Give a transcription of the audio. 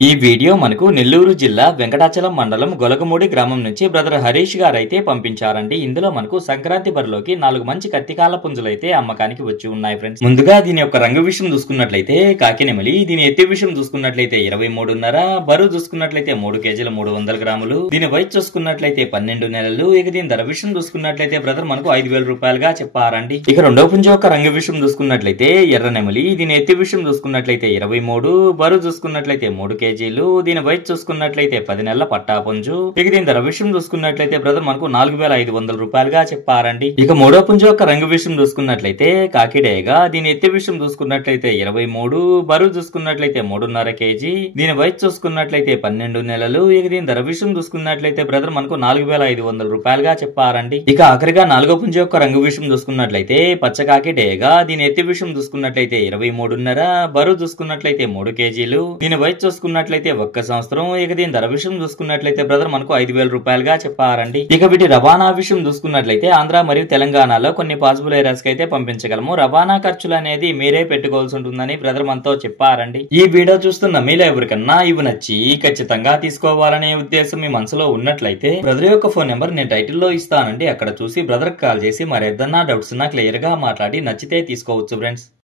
ఈ వీడియో మనకు నెల్లూరు జిల్లా వెంకటాచలం మండలం గొలగమూడి గ్రామం నుంచి బ్రదర్ హరీష్ గారు అయితే పంపించారండి. ఇందులో మనకు సంక్రాంతి బరిలోకి 4 మంచి కత్తికాల పుంజులు అయితే అమ్మకానికి వచ్చి ఉన్నాయి ఫ్రెండ్స్. ముందుగా దీని యొక్క రంగు విషయం చూసుకున్నట్లయితే కాకినెమలి, దీని ఎత్తి విషయం చూసుకున్నట్లయితే 23.5, బరువు చూసుకున్నట్లయితే 3 కేజీల 300 గ్రాములు, దీని వయసు చూసుకున్నట్లయితే 12 నెలలు. ఇక దీని ధర విషయం చూసుకున్నట్లయితే బ్రదర్ మనకు 5,000 రూపాయలుగా చెప్పారండి. ఇక రెండో పుంజు యొక్క రంగు విషయం చూసుకున్నట్లయితే ఎర్ర నెమలి, దీని ఎత్తి విషయం చూసుకున్నట్లయితే 23, బరువు చూసుకున్నట్లయితే 3 కేజీలు, దీని వయసు చూసుకున్నట్లయితే 10 నెలల పట్టా పుంజు. ఇక దీని ధర విషయం చూసుకున్నట్లయితే బ్రదర్ మనకు 4,500 రూపాయలుగా చెప్పారండి. ఇక మూడో పుంజు యొక్క రంగు విషయం చూసుకున్నట్లయితే కాకిడేగా, దీని ఎత్తి విషయం చూసుకున్నట్లయితే 23, బరువు చూసుకున్నట్లయితే 3.5 కేజీ, దీని వయసు చూసుకున్నట్లయితే 12 నెలలు. ఇక దీని ధర విషయం చూసుకున్నట్లయితే బ్రదర్ మనకు 4,500 రూపాయలుగా చెప్పారండి. ఇక ఆఖరిగా నాలుగో పుంజు యొక్క రంగు విషయం చూసుకున్నట్లయితే పచ్చకాకి డేగా, దీని ఎత్తి విషయం చూసుకున్నట్లయితే 23.5, బరువు చూసుకున్నట్లయితే 3 కేజీలు, దీని వయసు చూసుకున్నట్లయితే 1 సంవత్సరం. ఇక దీని ధర విషయం చూసుకున్నట్లయితే బ్రదర్ మనకు 5,000 రూపాయలుగా చెప్పారండి. ఇక వీటి రవాణా విషయం చూసుకున్నట్లయితే ఆంధ్ర మరియు తెలంగాణలో కొన్ని పాసిబుల్ ఏరియాస్ కి అయితే పంపించగలము. రవాణా ఖర్చులు అనేది మీరే పెట్టుకోవాల్సి ఉంటుందని బ్రదర్ మనతో చెప్పారండి. ఈ వీడియో చూస్తున్న మీలో ఎవరికన్నా ఇవి నచ్చి ఖచ్చితంగా తీసుకోవాలనే ఉద్దేశం మీ మనసులో ఉన్నట్లయితే బ్రదర్ యొక్క ఫోన్ నెంబర్ నేను టైటిల్ లో ఇస్తానండి. అక్కడ చూసి బ్రదర్ కాల్ చేసి మరేదన్నా డౌట్స్ ఉన్నా క్లియర్ గా మాట్లాడి నచ్చితే తీసుకోవచ్చు ఫ్రెండ్స్.